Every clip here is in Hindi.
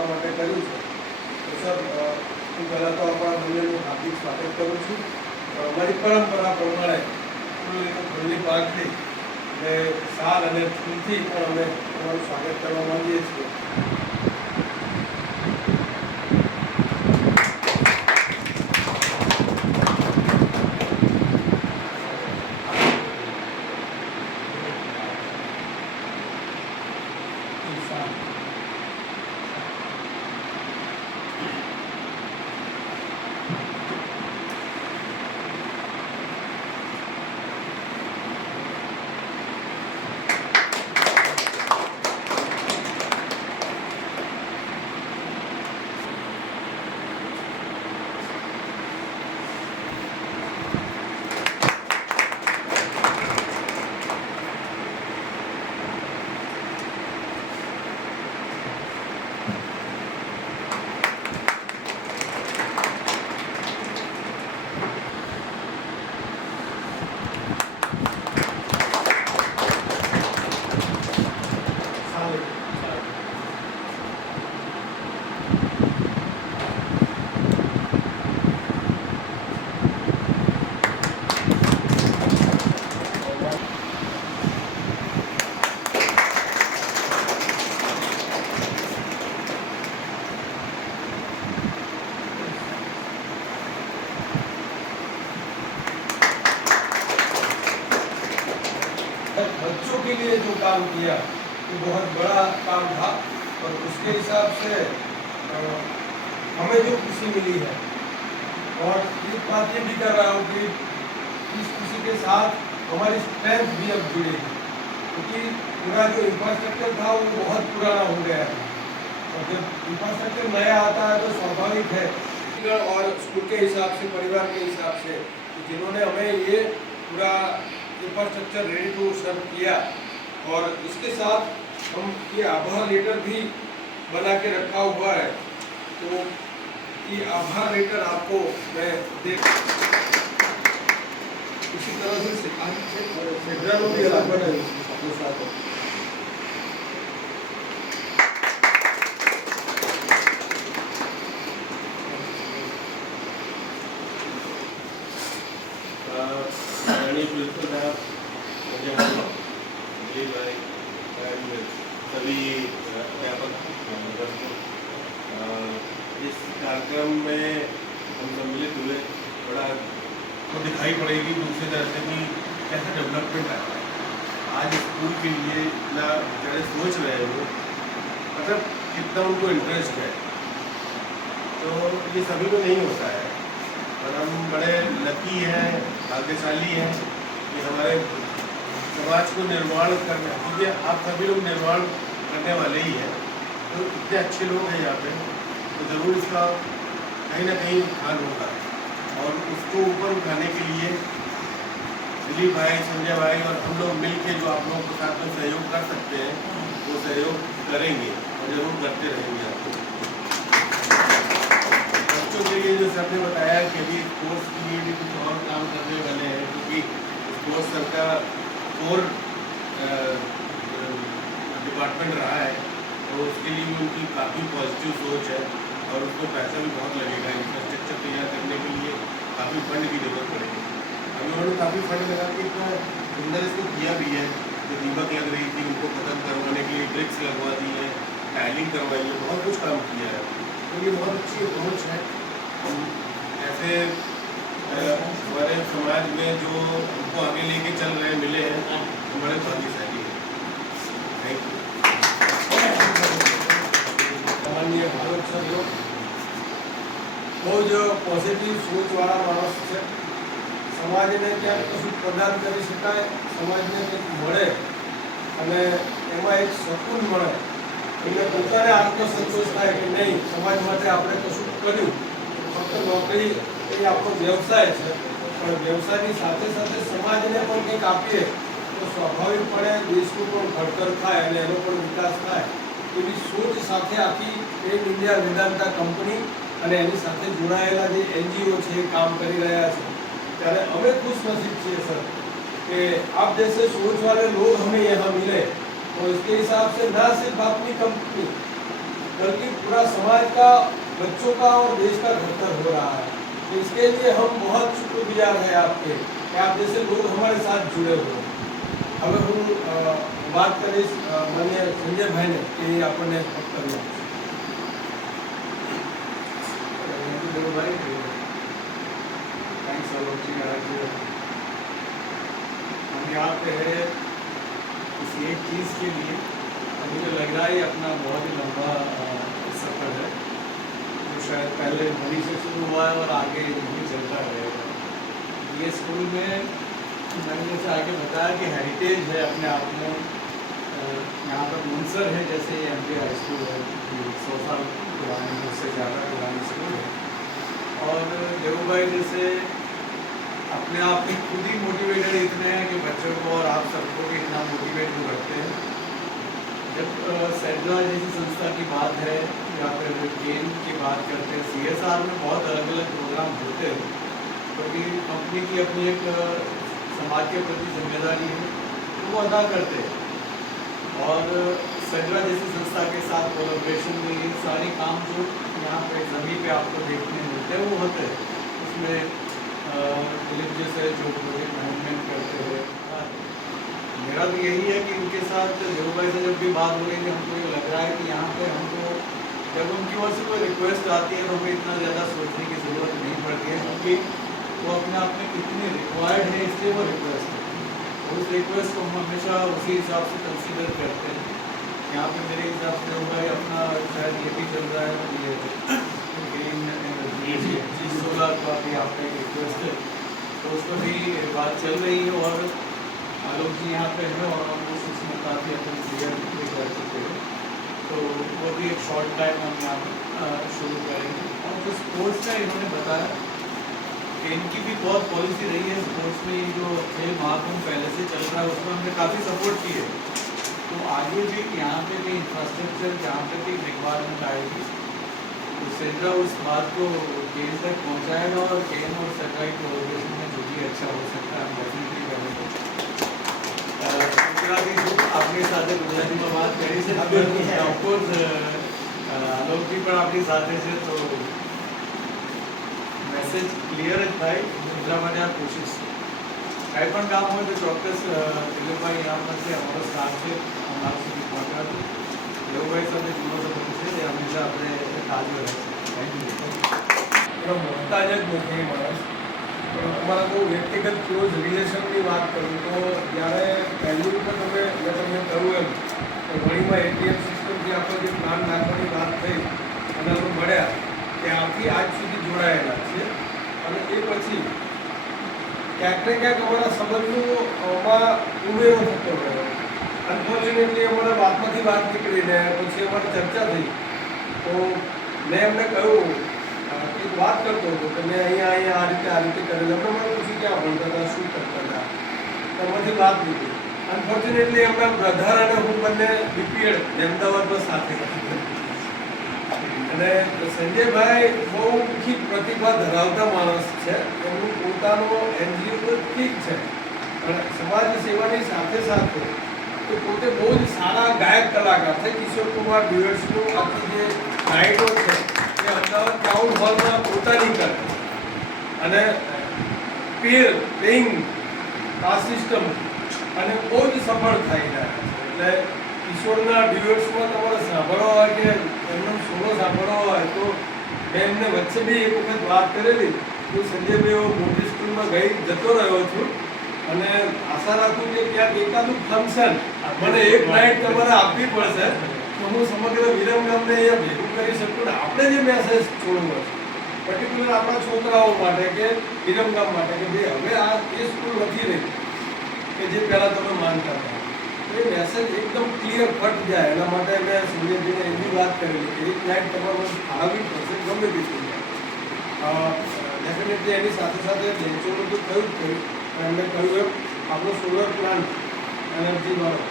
આપણા માટે કર્યું છે. તો સર હું પહેલાં તો આપણા મંદિરનું હાર્દિક સ્વાગત કરું છું. અમારી પરંપરા પ્રમાણે ખુલ્લી પાકથી અને સાલ અને ફૂલથી પણ અમે તમારું સ્વાગત કરવા માંગીએ છીએ. बच्चों के लिए जो काम किया वो बहुत बड़ा काम था और उसके हिसाब से हमें जो खुशी मिली है और एक बात ये भी कर रहा हूँ कि इस खुशी के साथ हमारी स्ट्रेंथ भी अब जुड़ी है, क्योंकि पूरा जो इंफ्रास्ट्रक्चर था वो बहुत पुराना हो गया है और जब इंफ्रास्ट्रक्चर नया आता है तो स्वाभाविक है और स्कूल के हिसाब से, परिवार के हिसाब से जिन्होंने हमें ये पूरा इंफ्रास्ट्रक्चर रेडी टू सर्व किया और इसके साथ हम ये आभार लेटर भी बना के रखा हुआ है. तो ये आभार लेटर आपको मैं देख इसी तरह से सेड्रा भी अलग बनाई अपने साथ. सभी अध्यापक इस कार्यक्रम में हम सम्मिलित हुए. बड़ा तो दिखाई पड़ेगी दूसरी तरह से कि कैसा डेवलपमेंट आता है. आज स्कूल के लिए इतना बेचारे सोच रहे हो, मतलब कितना उनको इंटरेस्ट है. तो ये सभी को नहीं होता है और हम बड़े लकी हैं, भाग्यशाली हैं कि हमारे समाज को निर्माण करना, क्योंकि आप सभी लोग निर्माण करने वाले ही हैं. तो इतने अच्छे लोग हैं यहाँ पे, तो ज़रूर इसका कहीं ना कहीं उत्थान होगा और उसको ऊपर उठाने के लिए दिलीप भाई, संजय भाई और हम लोग मिल के जो आप लोगों के साथ में सहयोग कर सकते हैं वो सहयोग करेंगे और ज़रूर करते रहेंगे. आपको बच्चों के लिए जो सर ने बताया कि अभी स्पोर्ट्स के लिए भी कुछ और काम करने वाले हैं, क्योंकि स्पोर्ट्स सर का और डिपार्टमेंट रहा है, तो उसके लिए उनकी काफ़ी पॉजिटिव सोच है और उसको पैसा भी बहुत लगेगा. इंफ्रास्ट्रक्चर तैयार करने के लिए काफ़ी फंड की जरूरत पड़ेगी. अभी उन्होंने काफ़ी फंड लगा के इतना सुंदर इसको किया भी है. जो दीमक लग रही थी उनको खत्म करवाने के लिए ब्रिक्स लगवा दी है, टाइलिंग करवाई है, बहुत कुछ काम किया है. तो ये बहुत अच्छी अप्रोच है. हम ऐसे हमारे समाज में जो हमको आगे लेके चल रहे मिले हैं, हम बड़े भाग्यशाली हैं. Thank you. माननीय भारत सर बहुत पॉजिटिव सोच वाला माणस है. समाज ने क्या कशुं प्रदान કરી શકાય, સમાજને કંઈક મળે અને એમાં એક શકૂન મળે, એટલે પોતાને આત્મસંતોષ થાય કે નહીં સમાજ માટે આપણે કશું કર્યું. ફક્ત નોકરી એ આપણો વ્યવસાય છે, પણ વ્યવસાયની સાથે સાથે સમાજને પણ કંઈક આપીએ તો સ્વાભાવિકપણે દેશનું પણ ઘડતર થાય અને એનો પણ વિકાસ થાય. એવી સોચ સાથે આખી એમ ઇન્ડિયા વેદાંતા કંપની અને એની સાથે જોડાયેલા જે NGO છે એ કામ કરી રહ્યા છે. ત્યારે અમે खुशनसीब છીએ सर कि आप जैसे सोच वाले लोग हमें यहाँ मिले और इसके हिसाब से ना सिर्फ अपनी कंपनी बल्कि पूरा समाज का, बच्चों का और देश का घड़तर हो रहा है। तो इसके लिए हम बहुत शुक्रगुजार हैं आपके कि आप जैसे लोग हमारे साथ जुड़े हुए हैं। હવે હું વાત કરીશ માન્ય સંજયભાઈને કે આપણને વક્તવ્ય भाई थैंक्स अलोक जी। आज हम यहाँ पे है किसी एक चीज़ के लिए, मुझे लग रहा है ये अपना बहुत ही लंबा सफ़र है जो शायद पहले वहीं से शुरू हुआ है और आगे यही चलता रहेगा। ये स्कूल में मैंने जैसे आगे बताया कि हेरिटेज है अपने आप में। यहाँ पर मुंसर है, जैसे MP हाई स्कूल है, 100 साल पुरानी, उससे ज़्यादा पुरानी स्कूल है। और देवू भाई जैसे अपने आप में खुद ही मोटिवेटेड इतने हैं कि बच्चों को और आप सबको भी इतना मोटिवेट भी करते हैं। जब सेड्रा जैसी संस्था की बात है या फिर गेम की बात करते हैं, CSR में बहुत अलग अलग प्रोग्राम होते हैं, क्योंकि कंपनी की अपनी एक समाज के प्रति जिम्मेदारी है तो वो अदा करते हैं। और सेड्रा जैसी संस्था के साथ कोलैबोरेशन में ये सारे काम जो यहाँ पे ज़मीन पे आपको देखने मिलते हैं वो होते हैं। उसमें दिलीप जैसे जो प्रोजेक्ट मैनेजमेंट करते हैं, मेरा भी यही है कि उनके साथ देवू भाई से जब भी बात हो रही है हमको ये लग रहा है कि यहाँ पे हमको जब उनकी ओर से कोई रिक्वेस्ट आती है तो हमें इतना ज़्यादा सोचने की ज़रूरत नहीं पड़ती है, क्योंकि वो अपने आप में कितनी रिक्वायर्ड है इसलिए वो रिक्वेस्ट है। उस रिक्वेस्ट को हम हमेशा उसी हिसाब से कंसीडर करते हैं। यहाँ पे मेरे हिसाब से होगा अपना शायद ये भी चल रहा है, ये ग्रीन एनर्जी सोलर का भी आपका एक रिक्वेस्ट है, तो उसको भी बात चल रही है। और आलोक जी यहाँ पे है और हम उसमें काफ़ी अपन क्लियर भी कर चुके हैं, तो वो भी एक शॉर्ट टाइम हम यहाँ पर शुरू करेंगे। और जो स्पोर्ट्स का इन्होंने बताया कि इनकी भी बहुत पॉलिसी रही है स्पोर्ट्स में। ये जो खेल महाकुंभ पहले से चल रहा है उसमें हमने काफ़ी सपोर्ट की है, तो आगे भी यहाँ पे भी इंफ्रास्ट्रक्चर जहाँ पे भी रिक्वायरमेंट आएगी तो सेड्रा उस बात को गेम तक पहुँचाएगा और गेम और सरकारी कोऑर्डिनेशन में जो भी अच्छा हो सकता है हम डेफिनेटली करेंगे। आपके साथ गुजराती में बात करी से ऑफकोर्स आलोक जी पर आपकी સાથે છે તો મેસેજ ક્લિયર જ થાય એટલા માટે આ કોશિશ કાંઈ પણ કામ હોય તો ચોક્કસ દિલીપભાઈ यहाँ पर से અમારો સ્ટાફ છે અમારા સુધી પહોંચાડો। દેવુભાઈ સાથે જૂનો સંબંધ છે તે હંમેશા આપણે તાજો રહે છે। Thank you. મોહતાજ જ નથી માણસ, પણ અમારા બહુ વ્યક્તિગત ક્લોઝ રિલેશનની વાત કરું તો જ્યારે પહેલી વખત મેં તમને કહ્યું એમ કે વણીમાં ATM સિસ્ટમથી આપણે જે પ્લાન નાખવાની વાત થઈ અને અમે મળ્યા ત્યારથી આજ સુધી જોડાયેલા છે। અને એ પછી ક્યાંક ને ક્યાંક અમારા સંબંધોમાં ઉમેરો થતો રહ્યો। અનફોર્ચ્યુનેટલી અમારા વાતમાંથી વાત નીકળીને પછી અમારી ચર્ચા થઈ તો મેં એમને કહ્યું એક વાત કરતો હતો કે મેં અહીંયા આ રીતે કરેલું। એમને મને પૂછ્યું ક્યાં ભણતા હતા, શું કરતા હતા, એમાંથી વાત નીકળી। અનફોર્ચ્યુનેટલી એમના બ્રધર અને હું બંને BPED અમદાવાદમાં સાથે અને સંજયભાઈ બહુ ઊંચી પ્રતિભા ધરાવતા માણસ છે। એમનું પોતાનો NGO તો ઠીક છે પણ સમાજ સેવાની સાથે સાથે એ પોતે બહુ જ સારા ગાયક કલાકાર છે। કિશોર કુમાર ડ્યુએટ્સનું આખી જે નાઇટો છે એ અમદાવાદ ટાઉન હોલમાં પોતાની કરે અને પ્લેઇંગ આ સિસ્ટમ અને બહુ જ સફળ થઈ રહ્યા છે। એટલે કિશોરના ડ્યુએટ્સમાં તમારે સાંભળવા હોય કે એમનો સોલો સાંભળવા હોય તો મેં એમને વચ્ચે બી એક વખત વાત કરેલી હું સંજયભાઈ મોટી સ્કૂલમાં ગઈ જતો રહ્યો છું અને આશા રાખું કે ક્યાંક એકાદું ફંક્શન મને એક નાઇટ તમારે આપવી પડશે તો હું સમગ્ર વિરમગામને અહીંયા ભેગું કરી શકું ને આપણે જે મેસેજ છોડવો છે પર્ટિક્યુલર આપણા છોકરાઓ માટે કે વિરમગામ માટે કે ભાઈ હવે આ એ સ્કૂલ નથી રહી કે જે પહેલાં તમે માનતા હતા, એ મેસેજ એકદમ ક્લિયર કટ જાય એના માટે મેં સંજયજીને એવી વાત કરેલી કે એક નાઇટ તમારે ફાળવવી પડશે ગમે તે થઈ જાય। ડેફિનેટલી એની સાથે સાથે બેન્ચોનું તો થયું જ થયું પણ એમને કહ્યું એમ આપણો સોલર પ્લાન્ટ એનર્જીવાળો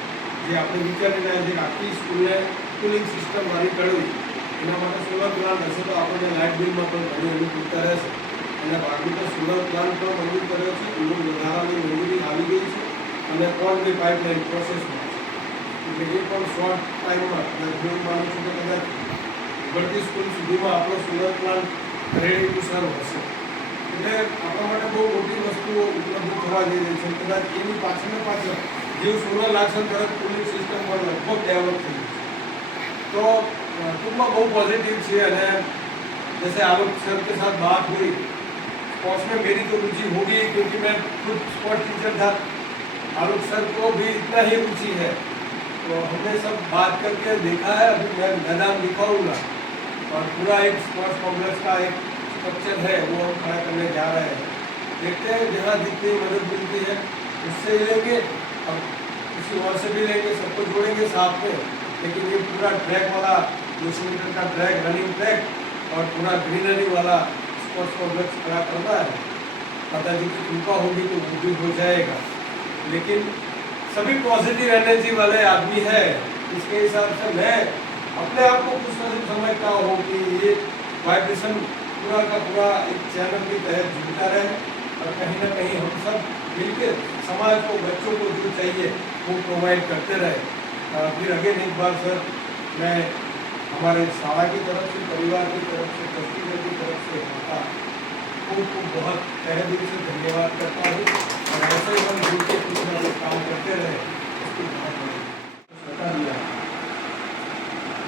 જે આપણે વિચારી રહ્યા છીએ આખી સ્કૂલને કુલિંગ સિસ્ટમવાળી કરવી એના માટે સોલર પ્લાન્ટ હશે તો આપણને લાઇટ બિલમાં પણ ઘણી અનુકૂળતા રહેશે। અને ભાગીતો સોલર પ્લાન્ટ પણ મંજૂર કર્યો છે, એનું વધારાની મંજૂરી આવી ગઈ છે અને ઓનલી પાઇપલાઇન પ્રોસેસમાં છે એટલે એ પણ શોર્ટ ટાઈમમાં હું માનું છું કે કદાચ ઉભરતી સ્કૂલ સુધીમાં આપણો સોલર પ્લાન્ટ રેડી ટુ સર્વ હશે. એટલે આપણા માટે બહુ મોટી વસ્તુઓ ઉપલબ્ધ થવા જઈ રહી છે. કદાચ એની પાછળ જેવું સોલર લાગશે તરત કુલિંગ સિસ્ટમ પણ લગભગ ડેવલપ થઈ ગઈ છે. तो टूंकમાં બહુ पॉजिटिव છે. અને जैसे आलोक सर के साथ बात हुई, स्पोर्ट्स में मेरी तो रुचि होगी क्योंकि मैं खुद स्पोर्ट्स टीचर था. आलोक सर को भी इतना ही रुचि है. तो हमने सब बात करके देखा है. अभी मैं मैदान दिखाऊंगा और पूरा एक स्पोर्ट्स कॉम्प्लेक्स का एक स्ट्रक्चर है वो हम खड़ा करने जा रहे हैं. देखते हैं जहाँ जितनी मदद मिलती है उससे ही लेंगे, अब किसी और से भी लेंगे, सबको जोड़ेंगे साथ में. लेकिन ये पूरा ट्रैक वाला 200 मीटर का ट्रैक, रनिंग ट्रैक और पूरा ग्रीनरी वाला स्पोर्ट्स कॉम्प्लेक्स खड़ा करना है. माता जी की कृपा होगी तो वो भी हो जाएगा. लेकिन सभी पॉजिटिव एनर्जी वाले आदमी है. इसके हिसाब से मैं अपने आप को खुशनसीब समझता हूँ कि ये वाइब्रेशन पूरा का पूरा एक चैनल के तहत जुड़ता रहे और कहीं ना कहीं हम सब मिलकर समाज को, बच्चों को जो चाहिए वो प्रोवाइड करते रहे. फिर अगेन एक बार सर मैं हमारे शाला की तरफ से, परिवार की तरफ से, ट्रस्टीगण की तरफ से उनको बहुत तहे दिल से धन्यवाद करता हूँ. और ऐसे ही हम जुड़ के कुछ ना कुछ काम करते रहे. उसकी बहुत बता दिया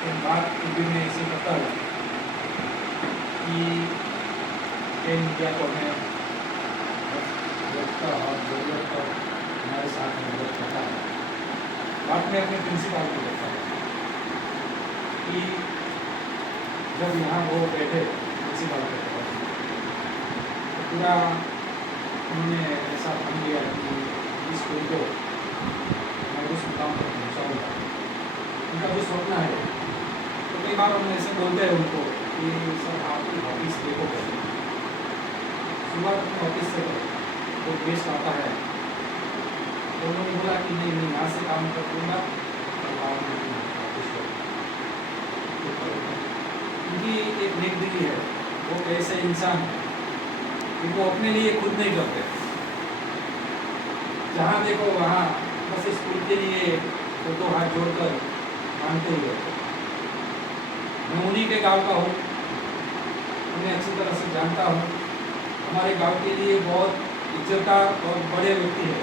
एक बात भी मैं ऐसे करता हूँ कि इंडिया को हमें वक्त और जरूरत पर हमारे साथ मदद करता है. बात मैं अपने प्रिंसिपल को करता हूँ कि जब यहाँ वो बैठे प्रिंसिपल के पास तो पूरा उन्होंने ऐसा मान लिया कि इस स्कूल को मैं उस मुकाम पर पहुँचाऊँगा. उनका जो सपना है. तो कई बार हम ऐसे बोलते हैं उनको कि सर आपकी ऑफिस देखो कैसे सुबह अपने ऑफिस से करो, तो गेस्ट आता है तो उन्होंने बोला कि नहीं मैं यहाँ से काम कर दूँगा और बाद में ऑफिस क्योंकि एक नेक दिली है. वो ऐसे इंसान है कि वो अपने लिए खुद नहीं करते. जहाँ देखो वहाँ बस स्कूल के लिए वो तो हाथ जोड़कर मानते ही रहते. मैं उन्हीं के गांव का हूँ, उन्हें अच्छी तरह से जानता हूँ. हमारे गांव के लिए बहुत इज्जतदार और बड़े व्यक्ति है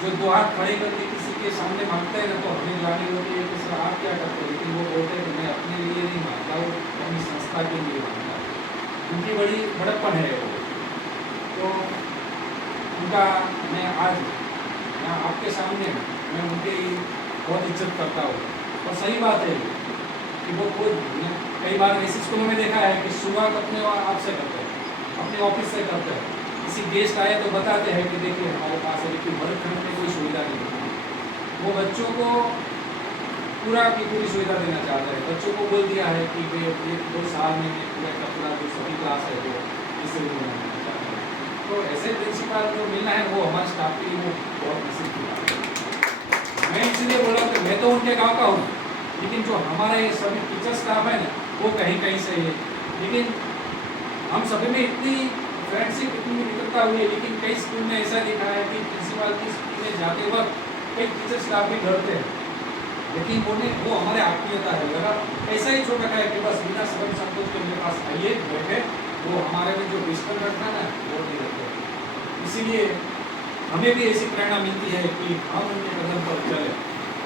जो दो हाथ खड़े करके किसी के सामने मांगते हैं ना तो हमें जाने होती है कि सर आप क्या करते हैं. लेकिन वो बोलते हैं कि मैं अपने लिए नहीं मांगता हूँ, अपनी संस्था के लिए मांगता हूँ. उनकी बड़ी बड़प्पन है वो. तो उनका मैं आज यहाँ आपके सामने मैं उनकी बहुत इज्जत करता हूँ. और सही बात है कि वो खुद कई बार ऐसे स्कूलों में देखा है कि शुरुआत अपने आप से करते हैं, अपने ऑफिस से करते हैं. किसी गेस्ट आए तो बताते हैं कि देखिए हमारे पास है, लेकिन वर्गखंड में कोई सुविधा नहीं है. वो बच्चों को पूरा की पूरी सुविधा देना चाहते हैं. बच्चों को बोल दिया है कि वे 1-2 साल में पूरा का पूरा जो सभी क्लास है वो इससे मिलना चाहते हैं. तो ऐसे प्रिंसिपल जो मिलना है वो हमारे स्टाफ के लिए वो बहुत नसीब की बात है. मैं इसलिए बोला कि मैं तो उनके गाँव का हूँ, लेकिन जो हमारे सभी टीचर स्टाफ है ना वो कहीं कहीं से है. लेकिन हम सभी में इतनी फ्रेंडशिप इतनी मित्रता हुई है. लेकिन कई स्कूल में ऐसा देखा है कि प्रिंसिपल की स्कूल में जाते वक्त कई टीचर स्टाफ भी डरते हैं. लेकिन वो हमारे आत्मीयता है. लगा ऐसा ही छोड़ रखा है कि बस बिना शर्म संकोच के मेरे पास आइए बैठे. वो हमारे में जो डिस्टर्बेंस था ना वो नहीं रखते. इसीलिए हमें भी ऐसी प्रेरणा मिलती है कि हम उनके कदम पर चले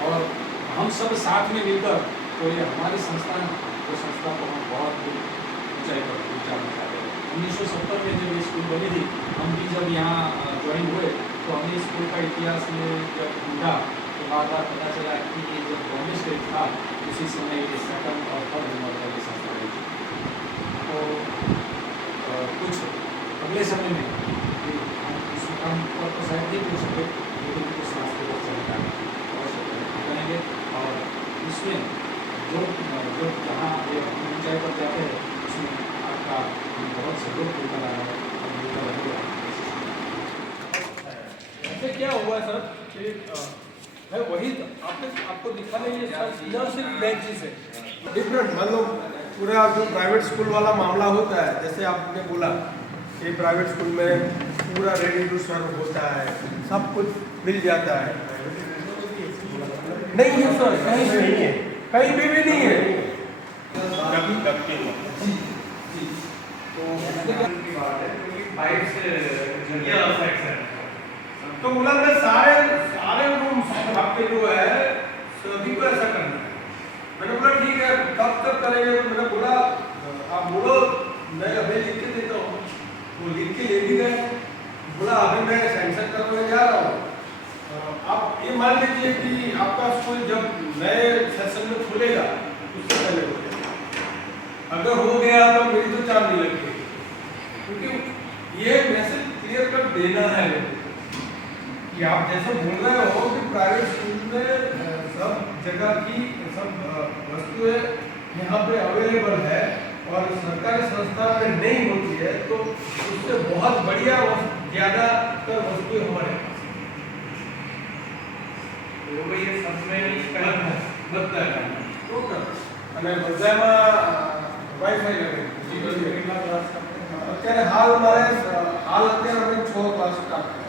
और हम सब साथ में मिलकर तो ये हमारी संस्था जो संस्था को हम बहुत ऊंचाई पर पहुँचाना चाहते हैं. 1970 में जब ये स्कूल बनी थी, हम भी जब यहाँ ज्वाइन हुए तो हमने स्कूल का इतिहास में जब ढूंढा तो बार बार पता चला कि ये जब बॉम्बे स्टेट था उसी समय ये 2nd और 3rd नंबर पर ये संस्था रही थी. तो कुछ अगले समय में हम इस काम पर तो शायद नहीं कर सकते, लेकिन कुछ रास्ते पर चलना करेंगे. और इसमें जो जहाँ ये ऊंचाई पर जाते हैं उसमें आपका बहुत सहयोग मिलता रहा है और मिलता रहेगा. इससे क्या हुआ सर कि है वही आपको दिखाने ये सिर्फ बेंचेस है डिफरेंट. मतलब पूरा जो प्राइवेट स्कूल वाला मामला होता है, जैसे आपने बोला कि प्राइवेट स्कूल में पूरा रेडी टू सर्व होता है, सब कुछ मिल जाता है. नहीं है सर, कहीं भी नहीं है, कहीं भी नहीं है. डक्टिंग जी जी तो उसके क्या की बात है क्योंकि पाइप से जरिया अफेक्ट है तो बोला मैं सारे सारे रूम्स आपके जो है सभी को ऐसा करना है। मैंने बोला ठीक है कब तक करेंगे, तो मैंने बोला आप बोलो मैं अभी लिख के देता हूँ। वो लिख के ले भी गए, बोला अभी मैं सैंक्शन करने जा रहा हूँ। आप ये मान लीजिए कि आपका स्कूल जब नए सेशन में खुलेगा उससे पहले हो जाएगा। अगर हो गया तो मेरी तो चार नहीं लगेगी, क्योंकि ये मैसेज क्लियर कर देना है लोगों को कि आप जैसे बोल रहे हो कि प्राइवेट स्कूल में सब जगह की सब वस्तुएं यहाँ पे अवेलेबल है और सरकारी संस्था में नहीं होती है, तो उससे बहुत बढ़िया ज़्यादातर वस्तुएं हमारे पास तो भाई ये सब में कलम है बदतर तो અને બધામાં વાઈફાઈ લગાવી કેટલા ક્લાસ અત્યારે હાલ અત્યારે અમે 6 ક્લાસ સ્ટાર્ટ કર્યા.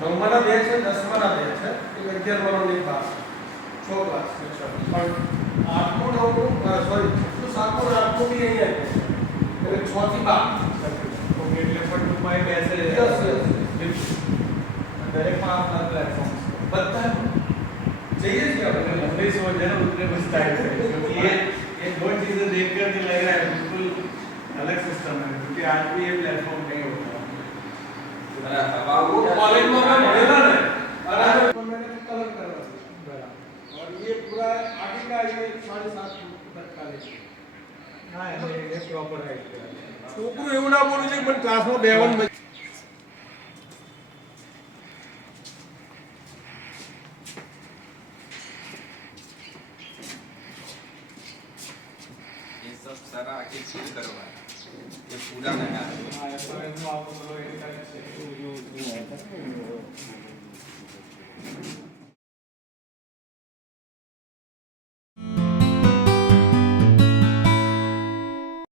9માના બે છે, 10માના બે છે, એક 11માનો એક ક્લાસ 6 ક્લાસ છે. પણ 8મું 9મું સોરી 7મું 8મું બી અહીંયા જ છે, એટલે 6 થી 12 ઓકે એટલે પણ ટૂંકમાં એક બેસે દરેકમાં આપના પ્લેટફॉर्म બધા चाहिए क्या अगर लंबे सोच है ना उतने बस टाइम है क्योंकि ये दो चीजें देखकर नहीं लग रहा है बिल्कुल अलग सिस्टम है क्योंकि आज भी ये प्लेटफॉर्म नहीं होता वो कॉलेज में मैं पढ़ेगा ना, अरे तो मैंने कलर करा बराबर और ये पूरा आगे का ये 7.5 तक का ले. हाँ ये प्रॉपर हाइट पे છોકરું એવું ના બોલું છે કે મને ક્લાસમાં બેવાનું ये सब सारा आके चीज करवा ये पूरा नया है हाँ ये तो आपको बोलो ये